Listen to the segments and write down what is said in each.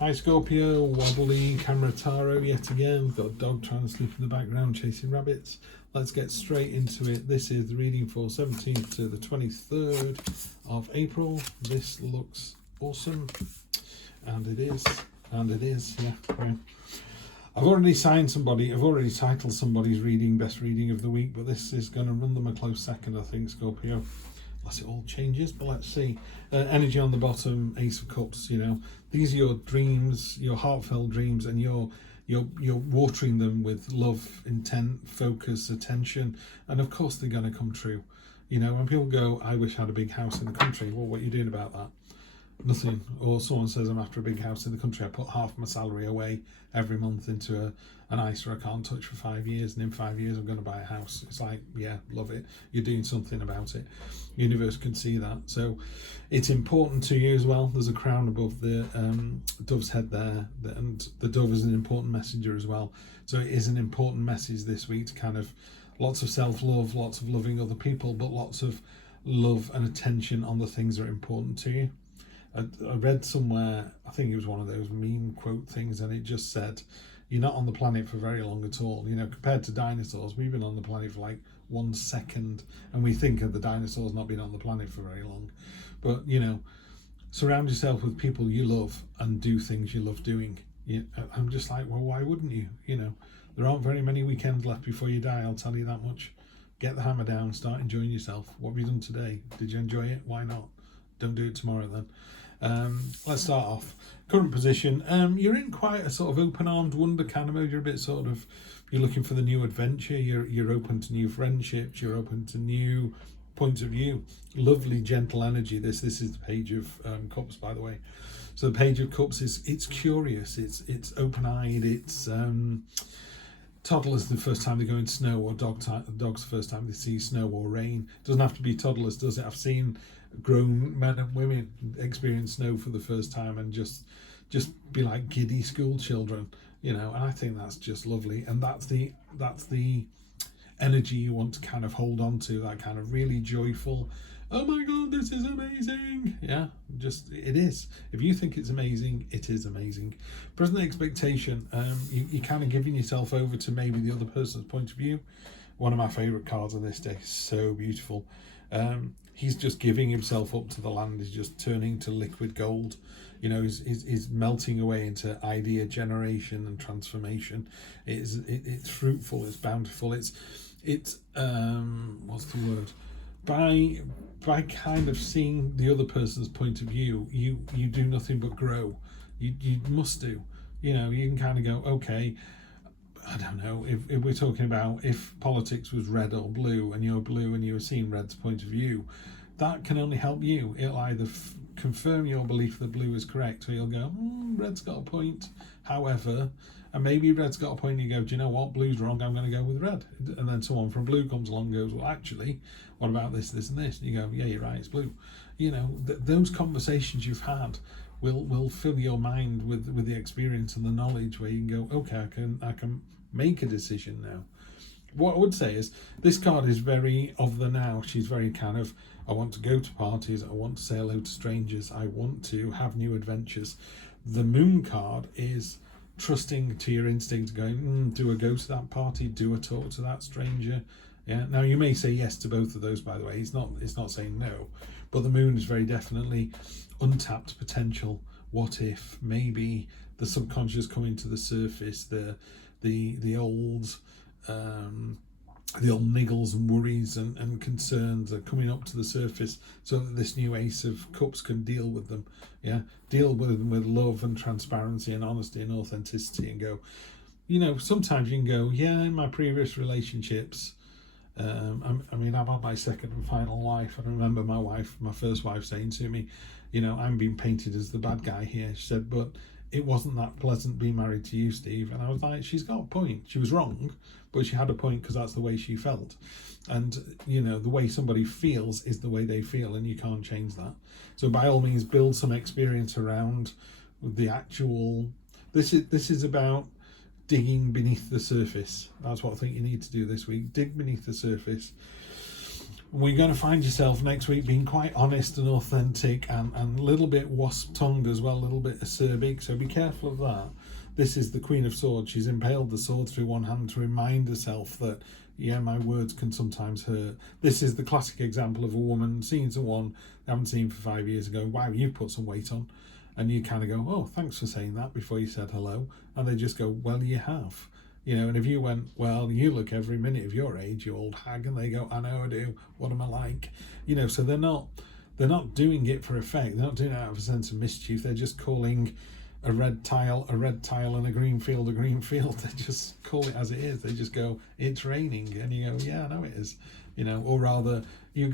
Hi Scorpio, wobbly camera taro yet again. Got a dog trying to sleep in the background chasing rabbits. Let's get straight into it. This is the reading for 17th to the 23rd of April. This looks awesome. And it is, yeah. I've already signed somebody, I've already titled somebody's reading best reading of the week, but this is going to run them a close second, I think, Scorpio. Unless it all changes, but let's see. Energy on the bottom, Ace of Cups, you know. These are your dreams, your heartfelt dreams, and you're watering them with love, intent, focus, attention, and of course they're going to come true. You know, when people go, I wish I had a big house in the country, well, what are you doing about that? Nothing. Or someone says, I'm after a big house in the country, I put half my salary away every month into an ISA I can't touch for 5 years, and in 5 years I'm going to buy a house. It's like, yeah, love it. You're doing something about it. Universe can see that. So it's important to you as well. There's a crown above the dove's head there, and the dove is an important messenger as well. So it is an important message this week to kind of lots of self-love, lots of loving other people, but lots of love and attention on the things that are important to you. I read somewhere, I think it was one of those meme quote things, and it just said, you're not on the planet for very long at all. You know, compared to dinosaurs, we've been on the planet for like 1 second, and we think of the dinosaurs not being on the planet for very long. But, you know, surround yourself with people you love and do things you love doing. I'm just like, well, why wouldn't you? You know, there aren't very many weekends left before you die, I'll tell you that much. Get the hammer down, start enjoying yourself. What have you done today? Did you enjoy it? Why not? Don't do it tomorrow then. Let's start off. Current position. You're in quite a sort of open-armed wonder kind of mode. You're a bit sort of, you're looking for the new adventure. You're open to new friendships. You're open to new points of view. Lovely, gentle energy. This is the Page of Cups, by the way. So the Page of Cups it's curious. It's open-eyed. It's toddlers the first time they go in snow, or dogs the first time they see snow or rain. It doesn't have to be toddlers, does it? I've seen grown men and women experience snow for the first time and just be like giddy school children, you know. And I think that's just lovely, and that's the energy you want to kind of hold on to, that kind of really joyful, oh my god, this is amazing. Yeah, just it is. If you think it's amazing, it is amazing. Present expectation. You're kind of giving yourself over to maybe the other person's point of view. One of my favorite cards of this day, so beautiful. He's just giving himself up to the land. He's just turning to liquid gold. You know, he's melting away into idea generation and transformation. It's fruitful. It's bountiful. It's what's the word? By kind of seeing the other person's point of view, you do nothing but grow. You must do. You know, you can kind of go, okay, I don't know, if we're talking about if politics was red or blue, and you're blue and you're seeing red's point of view, that can only help you. It'll either confirm your belief that blue is correct, or you'll go, red's got a point. However, and maybe red's got a point, and you go, do you know what, blue's wrong, I'm going to go with red. And then someone from blue comes along and goes, well, actually, what about this, this and this? And you go, yeah, you're right, it's blue. You know, those conversations you've had will fill your mind with the experience and the knowledge, where you can go, okay, I can make a decision now. What I would say is this card is very of the now. She's very kind of, I want to go to parties, I want to say hello to strangers, I want to have new adventures. The Moon card is trusting to your instinct, going, do I go to that party, do I talk to that stranger? Yeah. Now you may say yes to both of those, by the way. It's not saying no, but the Moon is very definitely untapped potential. What if, maybe the subconscious coming to the surface, the old niggles and worries and concerns are coming up to the surface, so that this new Ace of Cups can deal with them. Yeah, deal with them with love and transparency and honesty and authenticity, and go, you know, sometimes you can go, yeah, in my previous relationships, I'm on my second and final wife, and I remember my first wife saying to me, you know, I'm being painted as the bad guy here. She said, but it wasn't that pleasant being married to you, Steve. And I was like, she's got a point. She was wrong, but she had a point, because that's the way she felt. And, you know, the way somebody feels is the way they feel, and you can't change that. So by all means, build some experience around the actual, this is about digging beneath the surface. That's what I think you need to do this week. Dig beneath the surface. we're going to find yourself next week being quite honest and authentic and a little bit wasp-tongued as well, a little bit acerbic, so be careful of that. This is the Queen of Swords. She's impaled the sword through one hand to remind herself that, yeah, my words can sometimes hurt. This is the classic example of a woman seeing someone they haven't seen for 5 years ago. Wow, you've put some weight on. And you kind of go, oh, thanks for saying that before you said hello. And they just go, well, you have. You know, and if you went, well, you look every minute of your age, you old hag, and they go, I know I do. What am I like? You know, so they're not doing it for effect. They're not doing it out of a sense of mischief. They're just calling a red tile, and a green field. They just call it as it is. They just go, it's raining, and you go, yeah, I know it is. You know, or rather, they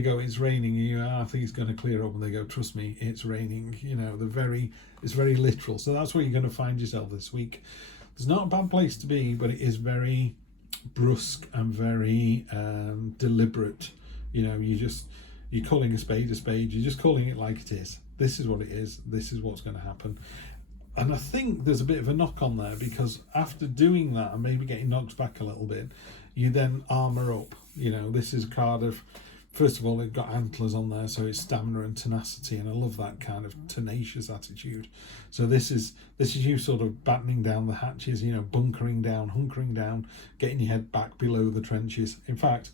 go, it's raining, and you go, I think it's going to clear up, and they go, trust me, it's raining. You know, it's very literal. So that's where you're going to find yourself this week. It's not a bad place to be, but it is very brusque and very deliberate. You know, you're calling a spade, you're just calling it like it is. This is what it is, this is what's going to happen. And I think there's a bit of a knock on there, because after doing that and maybe getting knocked back a little bit, you then armour up. You know, this is a card of, first of all, it got antlers on there, so it's stamina and tenacity, and I love that kind of tenacious attitude. So this is you sort of battening down the hatches, you know, bunkering down, hunkering down, getting your head back below the trenches. In fact,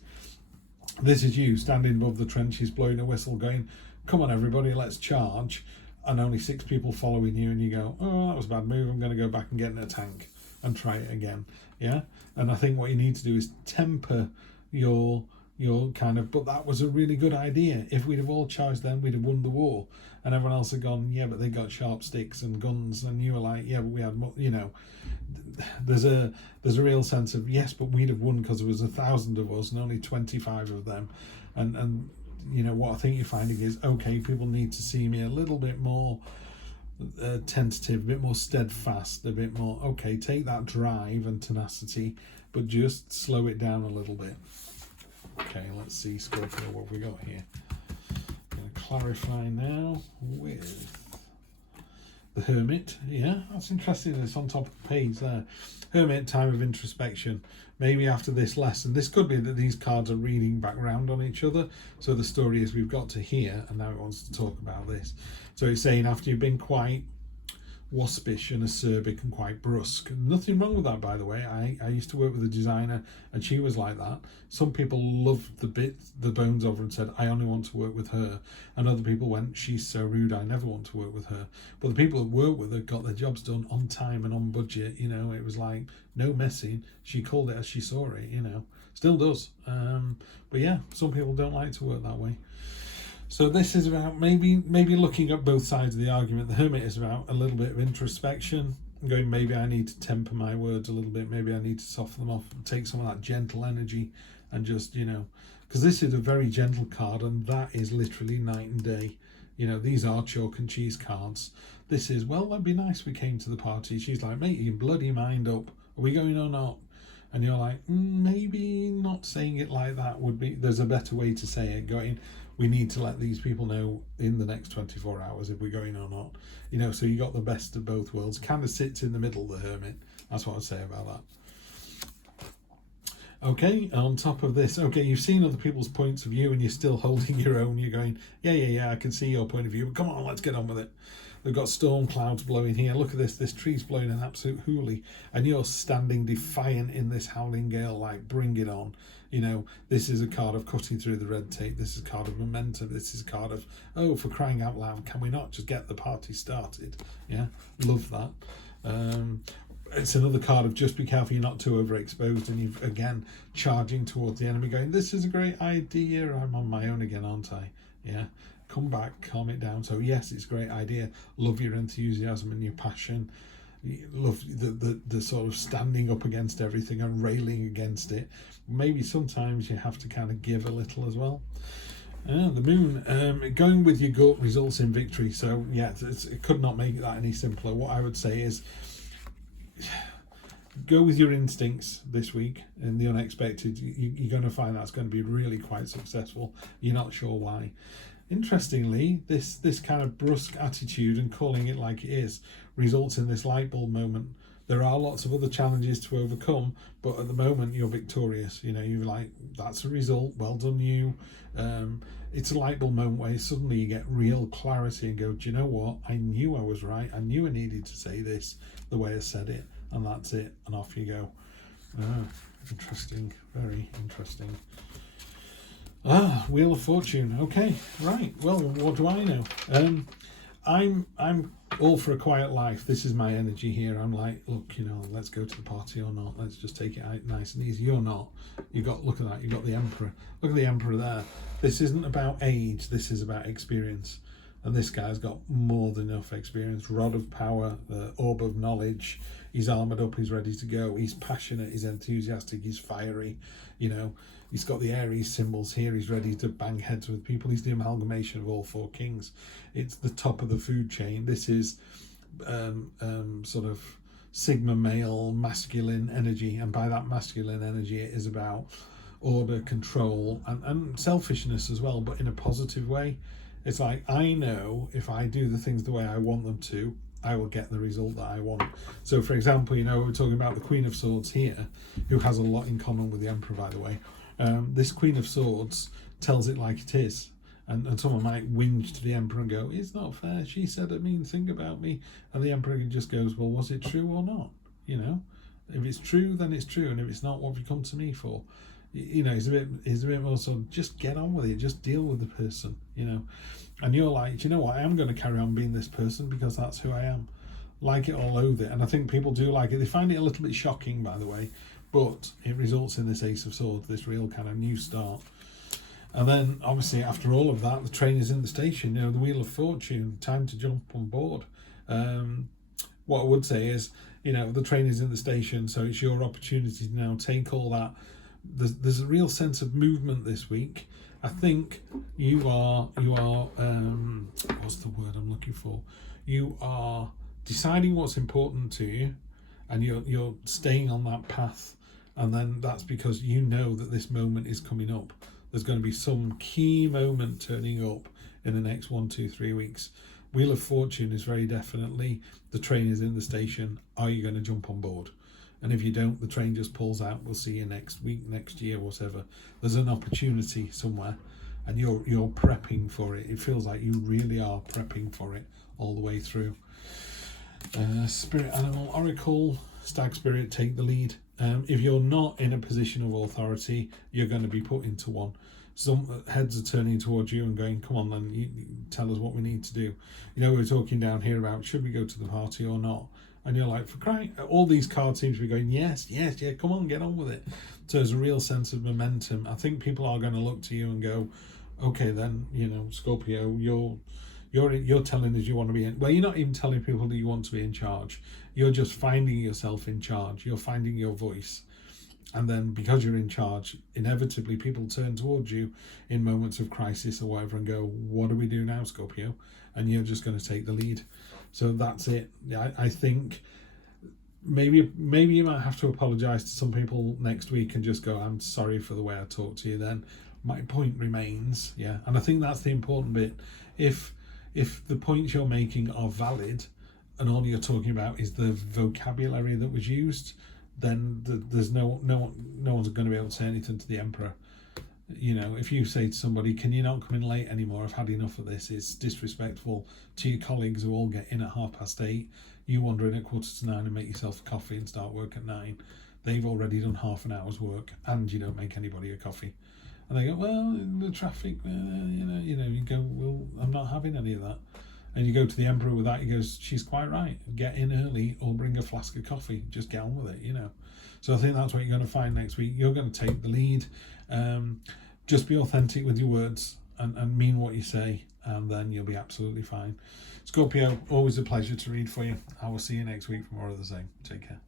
this is you standing above the trenches, blowing a whistle, going, come on everybody, let's charge, and only 6 people following you, and you go, oh, that was a bad move, I'm going to go back and get in a tank and try it again. Yeah. And I think what you need to do is temper your kind of, but that was a really good idea. If we'd have all charged then, we'd have won the war. And everyone else had gone, yeah, but they got sharp sticks and guns, and you were like, yeah, but we had, you know, there's a real sense of, yes, but we'd have won because there was 1,000 of us and only 25 of them. And you know, what I think you're finding is, okay, people need to see me a little bit more tentative, a bit more steadfast, a bit more, okay, take that drive and tenacity, but just slow it down a little bit. Okay, let's see, Scorpio, what have we got here? I'm going to clarify now with the Hermit. Yeah, that's interesting. It's on top of the page there. Hermit, time of introspection. Maybe after this lesson, this could be that these cards are reading back round on each other. So the story is we've got to here, and now it wants to talk about this. So it's saying after you've been quite waspish and acerbic and quite brusque. Nothing wrong with that, by the way. I used to work with a designer and she was like that. Some people loved the bones of her and said, I only want to work with her. And other people went, she's so rude, I never want to work with her. But the people that worked with her got their jobs done on time and on budget. You know, it was like no messing. She called it as she saw it, you know. Still does. But yeah, some people don't like to work that way. So this is about maybe looking at both sides of the argument. The Hermit is about a little bit of introspection, going, maybe I need to temper my words a little bit, maybe I need to soften them off, take some of that gentle energy, and just, you know, because this is a very gentle card, and that is literally night and day. You know, these are chalk and cheese cards. This is, well, that'd be nice if we came to the party. She's like, mate, your bloody mind up. Are we going or not? And you're like, maybe not saying it like that would be, there's a better way to say it, going, we need to let these people know in the next 24 hours if we're going or not. You know, so you got the best of both worlds. Kind of sits in the middle, the Hermit. That's what I'd say about that. Okay, on top of this, okay, you've seen other people's points of view and you're still holding your own. You're going, yeah, I can see your point of view, but come on, let's get on with it. We've got storm clouds blowing here. Look at this tree's blowing an absolute hoolie, and you're standing defiant in this howling gale, like, bring it on. You know, this is a card of cutting through the red tape. This is a card of momentum. This is a card of, oh, for crying out loud, can we not just get the party started? Yeah, love that. It's another card of just be careful you're not too overexposed, and you've, again, charging towards the enemy, going, this is a great idea. I'm on my own again, aren't I? Yeah. Come back, calm it down. So yes, it's a great idea. Love your enthusiasm and your passion. Love the sort of standing up against everything and railing against it. Maybe sometimes you have to kind of give a little as well. The moon, going with your gut results in victory. So yeah, it could not make that any simpler. What I would say is, go with your instincts this week in the unexpected. You're going to find that's going to be really quite successful. You're not sure why. Interestingly, this kind of brusque attitude and calling it like it is results in this light bulb moment There are lots of other challenges to overcome, but at the moment you're victorious. You know, you're like, that's a result, well done you. It's a light bulb moment where suddenly you get real clarity and go, do you know what? I knew I was right. I knew I needed to say this the way I said it, and that's it. And off you go. Interesting, very interesting. Wheel of Fortune. Okay, right. Well, what do I know? I'm all for a quiet life. This is my energy here. I'm like, look, you know, let's go to the party or not. Let's just take it out nice and easy. You're not. You got, look at that. You got the Emperor. Look at the Emperor there. This isn't about age. This is about experience. And this guy's got more than enough experience. Rod of power, the orb of knowledge. He's armoured up. He's ready to go. He's passionate. He's enthusiastic. He's fiery. You know, he's got the Aries symbols here. He's ready to bang heads with people. He's the amalgamation of all four kings. It's the top of the food chain. This is sort of Sigma male masculine energy. And by that masculine energy, it is about order, control, and selfishness as well, but in a positive way. It's like, I know if I do the things the way I want them to, I will get the result that I want. So, for example, you know, we're talking about the Queen of Swords here, who has a lot in common with the Emperor, by the way. This Queen of Swords tells it like it is. And someone might whinge to the Emperor and go, it's not fair. She said a mean thing about me. And the Emperor just goes, well, was it true or not? You know, if it's true, then it's true. And if it's not, what have you come to me for? You know, he's a bit more sort of, just get on with it, just deal with the person, you know. And you're like, you know what, I am going to carry on being this person because that's who I am. Like it or loathe it. And I think people do like it. They find it a little bit shocking, by the way, but it results in this Ace of Swords, this real kind of new start. And then, obviously, after all of that, the train is in the station, you know, the Wheel of Fortune, time to jump on board. What I would say is, you know, the train is in the station, so it's your opportunity to now take all that. There's a real sense of movement this week. I think you are what's the word I'm looking for? You are deciding what's important to you, and you're staying on that path. And then that's because you know that this moment is coming up. There's going to be some key moment turning up in the next 1, 2, 3 weeks. Wheel of Fortune is very definitely, the train is in the station. Are you going to jump on board? And if you don't, the train just pulls out. We'll see you next week, next year, whatever. There's an opportunity somewhere, and you're prepping for it. It feels like you really are prepping for it all the way through. Spirit Animal Oracle, Stag Spirit, take the lead. If you're not in a position of authority, you're going to be put into one. Some heads are turning towards you and going, come on then, you tell us what we need to do. You know, we were talking down here about, should we go to the party or not? And you're like, for crying, all these cards seem to be going, yes, yeah, come on, get on with it. So there's a real sense of momentum. I think people are going to look to you and go, okay, then, you know, Scorpio, you're telling us you want to be in. Well, you're not even telling people that you want to be in charge. You're just finding yourself in charge. You're finding your voice. And then because you're in charge, inevitably people turn towards you in moments of crisis or whatever and go, what do we do now, Scorpio? And you're just going to take the lead. So that's it. I think maybe you might have to apologise to some people next week and just go, I'm sorry for the way I talked to you then. My point remains, yeah. And I think that's the important bit. If the points you're making are valid and all you're talking about is the vocabulary that was used, then there's no one's going to be able to say anything to the Emperor. You know, if you say to somebody, can you not come in late anymore? I've had enough of this. It's disrespectful to your colleagues who all get in at 8:30. You wander in at 8:45 and make yourself a coffee and start work at 9. They've already done half an hour's work and you don't make anybody a coffee. And they go, well, the traffic, you go, well, I'm not having any of that. And you go to the Emperor with that, he goes, she's quite right. Get in early or bring a flask of coffee. Just get on with it, you know. So I think that's what you're going to find next week. You're going to take the lead. Just be authentic with your words and mean what you say, and then you'll be absolutely fine. Scorpio, always a pleasure to read for you. I will see you next week for more of the same. Take care.